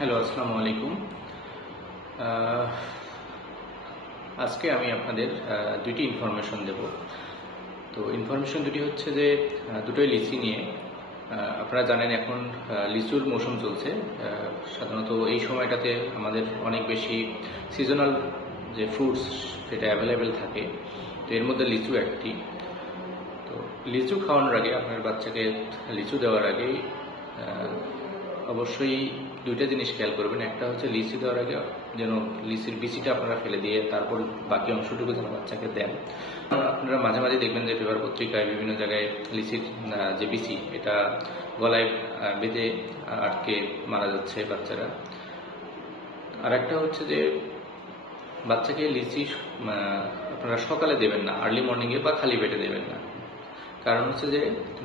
Hello, আসসালামু আলাইকুম। আজকে আমি আপনাদের দুইটি ইনফরমেশন দেব। তো ইনফরমেশন দুটি হচ্ছে যে দুটোই লিচি নিয়ে আপনারা জানেন এখন লিচুর মৌসুম চলছে। সাধারণত এই সময়টাতে আমাদের অনেক বেশি সিজনাল যে ফ্রুটস সেটা অ্যাভেলেবেল থাকে। তো এর মধ্যে লিচু একটি। তো লিচু খাওয়ানোর আগে, আপনার বাচ্চাকে লিচু দেওয়ার আগে অবশ্যই দুইটা জিনিস খেয়াল করবেন। একটা হচ্ছে লিচি দেওয়ার আগে যেন লিচির বিচিটা আপনারা ফেলে দিয়ে তারপর বাকি অংশটুকু যেন বাচ্চাকে দেন। আপনারা মাঝে মাঝে দেখবেন যে পেপার পত্রিকায় বিভিন্ন জায়গায় লিচির যে বিচি, এটা গলায় বেঁধে আটকে মারা যাচ্ছে বাচ্চারা। আর একটা হচ্ছে যে বাচ্চাকে লিচি আপনারা সকালে দেবেন না, আর্লি মর্নিংয়ে বা খালি পেটে দেবেন না। কারণ হচ্ছে যে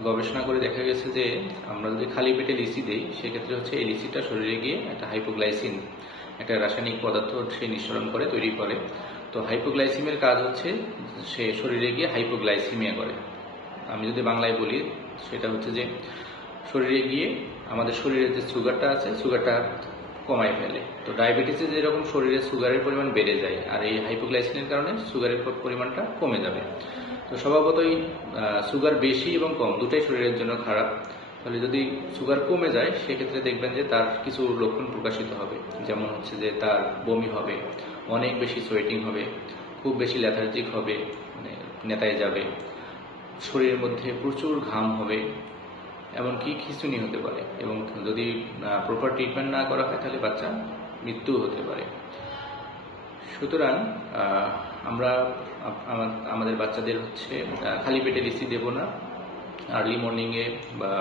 গবেষণা করে দেখা গেছে যে আমরা যদি খালি পেটে লিচি দিই, সেক্ষেত্রে হচ্ছে এই লিচিটা শরীরে গিয়ে একটা হাইপোগ্লাইসিন একটা রাসায়নিক পদার্থ সে নিঃসরণ করে, তৈরি করে। তো হাইপোগ্লাইসিমের কাজ হচ্ছে সে শরীরে গিয়ে হাইপোগ্লাইসিমিয়া করে। আমি যদি বাংলায় বলি, সেটা হচ্ছে যে শরীরে গিয়ে আমাদের শরীরের যে সুগারটা আছে, সুগারটা কমায় ফেলে। তো ডায়াবেটিসে যেরকম শরীরে সুগারের পরিমাণ বেড়ে যায়, আর এই হাইপোগ্লাইসিনের কারণে সুগারের পরিমাণটা কমে যাবে। তো স্বভাবতই সুগার বেশি এবং কম, দুটাই শরীরের জন্য খারাপ। তাহলে যদি সুগার কমে যায়, সেক্ষেত্রে দেখবেন যে তার কিছু লক্ষণ প্রকাশিত হবে। যেমন হচ্ছে যে তার বমি হবে, অনেক বেশি সোয়েটিং হবে, খুব বেশি ল্যাথার্জিক হবে মানে নেতায় যাবে, শরীরের মধ্যে প্রচুর ঘাম হবে, এমনকি খিঁচুনি হতে পারে। এবং যদি প্রপার ট্রিটমেন্ট না করা হয়, তাহলে বাচ্চা মৃত্যু হতে পারে। সুতরাং আমরা আমাদের বাচ্চাদের হচ্ছে খালি পেটে লিচি দেব না। আর্লি মর্নিংয়ে বা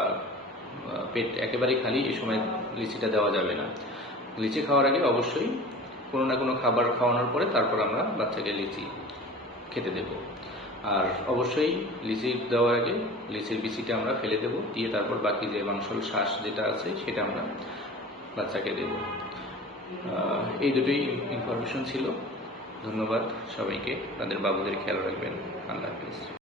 পেট একেবারেই খালি এই সময় লিচিটা দেওয়া যাবে না। লিচি খাওয়ার আগে অবশ্যই কোনো না কোনো খাবার খাওয়ানোর পরে তারপর আমরা বাচ্চাকে লিচি খেতে দেব। আর অবশ্যই লিচি দেওয়ার আগে লিচির বিচিটা আমরা ফেলে দেব, দিয়ে তারপর বাকি যে মাংসল শ্বাস যেটা আছে সেটা আমরা বাচ্চাকে দেব। এই দুটোই ইনফরমেশন ছিল। ধন্যবাদ সবাইকে। তাদের বাবুদের খেয়াল রাখবেন। আল্লাহ হাফিজ।